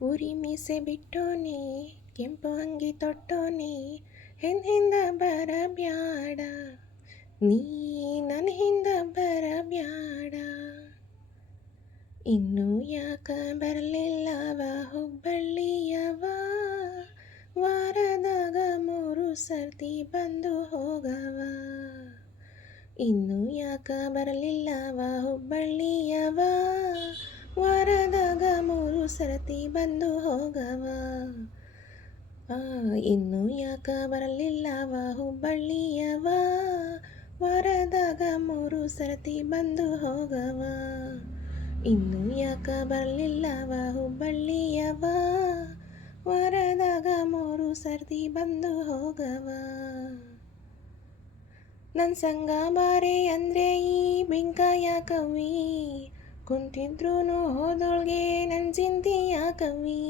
ಉರಿ ಮೀಸೆ ಬಿಟ್ಟೋನೆ ಕೆಂಪು ಅಂಗಿ ತೊಟ್ಟೋನೆ ಹಿಂದ ಬರಬ್ಯಾಡ ನೀ ನನ್ನ ಹಿಂದ ಬರಬ್ಯಾಡ. ಇನ್ನೂ ಯಾಕ ಬರಲಿಲ್ಲವ ಹುಬ್ಬಳ್ಳಿಯವ, ವಾರದಾಗ 3 ಸರ್ತಿ ಬಂದು ಹೋಗವ. ಇನ್ನೂ ಯಾಕ ಬರಲಿಲ್ಲವ ಹುಬ್ಬಳ್ಳಿಯವ, ವಾರದಾಗ 3 ಸರ್ತಿ ಬಂದು ಹೋಗವ. ಇನ್ನೂ ಯಾಕ ಬರಲಿಲ್ಲವ ಹುಬ್ಬಳ್ಳಿಯವ, ವಾರದಾಗ 3 ಸರ್ತಿ ಬಂದು ಹೋಗವ. ಇನ್ನೂ ಯಾಕ ಬರಲಿಲ್ಲವ ಹುಬ್ಬಳ್ಳಿಯವ, ವಾರದಾಗ 3 ಸರ್ತಿ ಬಂದು ಹೋಗವ. ನನ್ನ ಸಂಗ ಬಾರೆ ಅಂದ್ರೆ ಈ ಬಿಂಕ ಯಾಕವಿ, ಕುಂತಿದ್ರೂನು ಹೋದೋಳ್ಗೆ ನನ್ನ ಚಿಂತೆ ಯಾಕವಿ.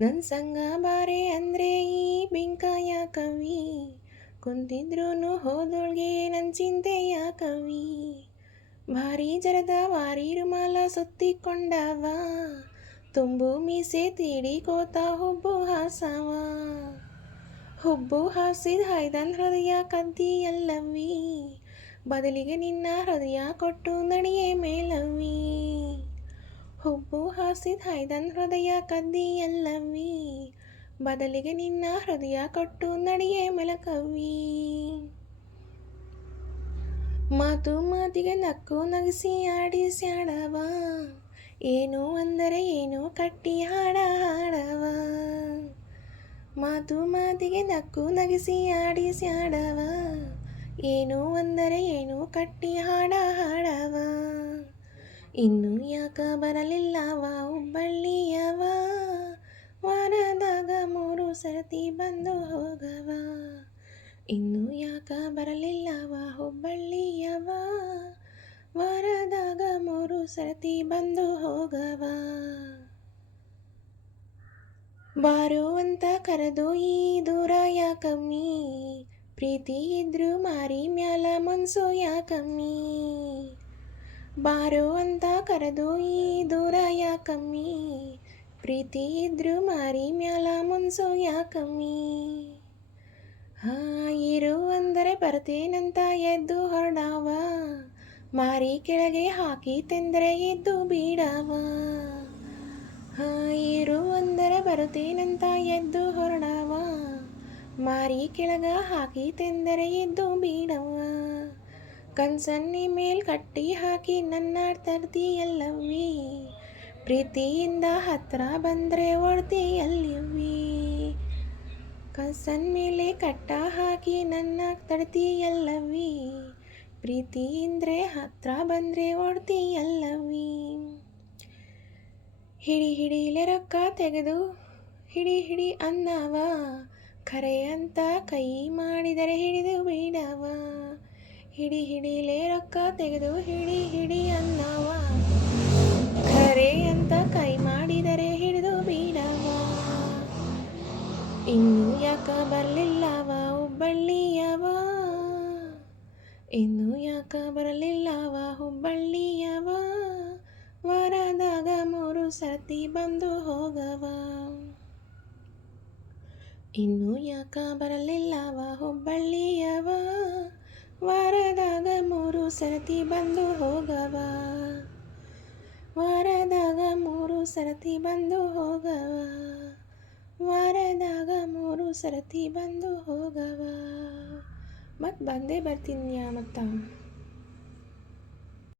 ನನ್ನ ಸಂಗ ಬಾರೆ ಅಂದ್ರೆ ಈ ಬಿಂಕ ಯಾಕವಿ, ಕುಂತಿದ್ರೂನು ಹೋದೋಳ್ಗೆ ನನ್ನ ಚಿಂತೆ ಯಾಕವಿ. ಭಾರಿ ಜರದ ವಾರಿ ರುಮಾಲ ಸುತ್ತಿಕೊಂಡವ, ತುಂಬು ಮೀಸೆ ತೀಡಿಕೋತ ಹುಬ್ಬು ಹಾಸವ. ಹುಬ್ಬು ಹಾಸಿದ ಹಾಯ್ದನ್ ಹೃದಯ ಕದ್ದಿಯಲ್ಲವಿ, ಬದಲಿಗೆ ನಿನ್ನ ಹೃದಯ ಕೊಟ್ಟು ನಡಿಯೇ ಮೇಲವಿ. ಹುಬ್ಬು ಹಾಸಿದ ಹಾಯ್ದನ್ ಹೃದಯ ಕದ್ದಿಯಲ್ಲವಿ, ಬದಲಿಗೆ ನಿನ್ನ ಹೃದಯ ಕೊಟ್ಟು ನಡಿಯೇ ಮೆಲಕವಿ. ಮಾತು ಮಾತಿಗೆ ನಕ್ಕು ನಗಿಸಿ ಆಡಿಸ್ಯಾಡವ, ಏನು ಅಂದರೆ ಏನು ಕಟ್ಟಿ ಹಾಡ ಹಾಡವ. ಮಾತು ಮಾತಿಗೆ ನಕ್ಕು ನಗಿಸಿ ಆಡಿಸ್ಯಾಡವ, ಏನು ಅಂದರೆ ಏನು ಕಟ್ಟಿ ಹಾಡ ಹಾಡವ. ಇನ್ನೂ ಯಾಕ ಬರಲಿಲ್ಲವ ಹುಬ್ಬಳ್ಳಿಯವ, ವಾರದಾಗ 3 ಸರ್ತಿ ಬಂದು ಹೋಗವ. ಇನ್ನೂ ಯಾಕ ಬರಲಿಲ್ಲವ ಹುಬ್ಬಳ್ಳಿಯವ, ವಾರದಾಗ 3 ಸರ್ತಿ ಬಂದು ಹೋಗವ. ಬಾರೋ ಅಂತ ಕರೆದು ಈ ದೂರ ಯಾಕಮ್ಮಿ, ಪ್ರೀತಿ ಇದ್ರು ಮಾರಿ ಮ್ಯಾಲ ಮನ್ಸು ಯಾಕಮ್ಮಿ. ಬಾರೋ ಅಂತ ಕರೆದು ಈ ದೂರ ಯಾಕಮ್ಮಿ, ಪ್ರೀತಿ ಇದ್ರು ಮಾರಿ ಮ್ಯಾಲ ಮನ್ಸು ಯಾಕಮ್ಮಿ. ಇರು ಅಂದರೆ ಬರ್ತೇನಂತ ಎದ್ದು ಹೊರಡವ, ಮಾರಿ ಕೆಳಗೆ ಹಾಕಿ ತೆಂದರೆ ಎದ್ದು ಬೀಡವ. ಇರು ಅಂದರೆ ಬರುತ್ತೇನಂತ ಎದ್ದು ಹೊರಡವ, ಮಾರಿ ಕೆಳಗ ಹಾಕಿ ತೆಂದರೆ ಎದ್ದು ಬೀಡವ. ಕನ್ಸನ್ನಿ ಮೇಲ್ ಕಟ್ಟಿ ಹಾಕಿ ನನ್ನ ತರ್ತಿಯಲ್ಲವಿ, ಪ್ರೀತಿಯಿಂದ ಹತ್ರ ಬಂದರೆ ಒಡ್ತಿಯಲ್ಲವಿ. ಕನ್ಸನ್ ಮೇಲೆ ಕಟ್ಟ ಹಾಕಿ ನನ್ನ ತಡ್ತಿಯಲ್ಲವಿ, ಪ್ರೀತಿಯಿಂದ್ರೆ ಹತ್ರ ಬಂದರೆ ಒಡ್ತಿಯಲ್ಲವಿ. ಹಿಡಿ ಹಿಡಿಲೆ ರೊಕ್ಕ ತೆಗೆದು ಹಿಡಿ ಹಿಡಿ ಅನ್ನವ, ಖರೆ ಅಂತ ಕೈ ಮಾಡಿದರೆ ಹಿಡಿದು ಬಿಡವ. ಹಿಡಿ ಹಿಡಿಲೆ ರೊಕ್ಕ ತೆಗೆದು ಹಿಡಿ ಹಿಡಿ ಅನ್ನವ, ಖರೆ ಅಂತ ಕೈ ಮಾಡಿದರೆ ಹಿಡಿದು ಬಿಡವ. ಇನ್ನೂ ಯಾಕ ಬರಲಿಲ್ಲವ ಹುಬ್ಬಳ್ಳಿಯವ, ಇನ್ನೂ ಯಾಕ ಬರಲಿಲ್ಲವ ಹುಬ್ಬಳ್ಳಿಯವ, ವಾರದಾಗ 3 ಸರ್ತಿ ಬಂದು ಹೋಗವ. ಇನ್ನೂ ಯಾಕ ಬರಲಿಲ್ಲವ ಹುಬ್ಬಳ್ಳಿಯವ, ವಾರದಾಗ 3 ಸರ್ತಿ ಬಂದು ಹೋಗವ. ವಾರದಾಗ 3 ಸರ್ತಿ ಬಂದು ಹೋಗವ, ವಾರದಾಗ 3 ಸರ್ತಿ ಬಂದು ಹೋಗವ. ಮತ್ತು ಬಂದೇ ಬರ್ತೀನಿ ಮತ್ತ.